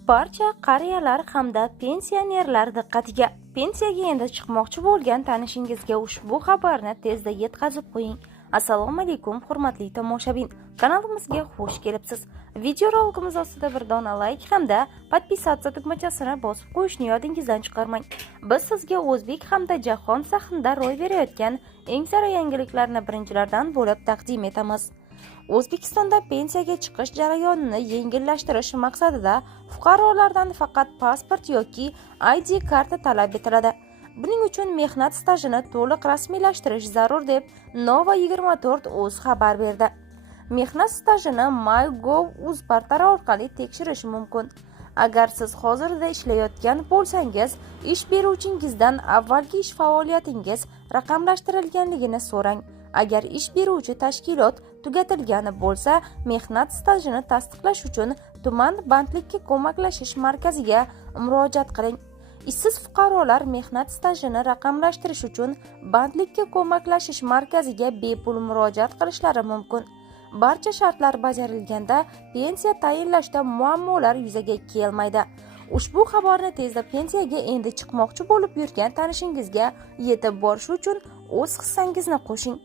Barcha qariyalar hamda pensionerlar diqqatiga. Pensiyaga endi chiqmoqchi bo'lgan tanishingizga ushbu xabarni tezda yetkazib qo'ying. Assalomu alaykum, hurmatli tomoshabin. Kanalimizga xush kelibsiz. Videorolikimiz ostida bir dona like hamda podpisatsiya tugmachasini bosib qo'yishni yodingizdan chiqarmang. Biz sizga o'zbek hamda jahon sahnida ro'y berayotgan eng sara yangiliklarni birinchilardan bo'lib taqdim etamiz. O'zbekistonda pensiyaga chiqish jarayonini yengillashtirish maqsadida fuqarolardan faqat pasport yoki ID karta talab etiladi. Buning uchun mehnat stajini to'liq rasmiylashtirish zarur deb Nova 24.uz xabar berdi. Mehnat stajini MyGov.uz portali orqali tekshirish mumkin. Agar siz hozirda ishlayotgan bo'lsangiz, ish beruvchingizdan avvalgi ish faoliyatingiz raqamlashtirilganligini so'rang. Agar ish beruvchi tashkilot tugatilgani bo'lsa, mehnat stajini tasdiqlash uchun tuman bandlikka ko'maklashish markaziga murojaat qiling. Ishsiz fuqarolar mehnat stajini raqamlashtirish uchun bandlikka ko'maklashish markaziga bepul murojaat qilishlari mumkin. Barcha shartlar bajarilganda pensiya tayinlashda muammolar yuzaga kelmaydi. Ushbu xabarni tezda pensiyaga endi chiqmoqchi bo'lib yurgan tanishingizga yetib borishi uchun o'z hissangizni qo'shing.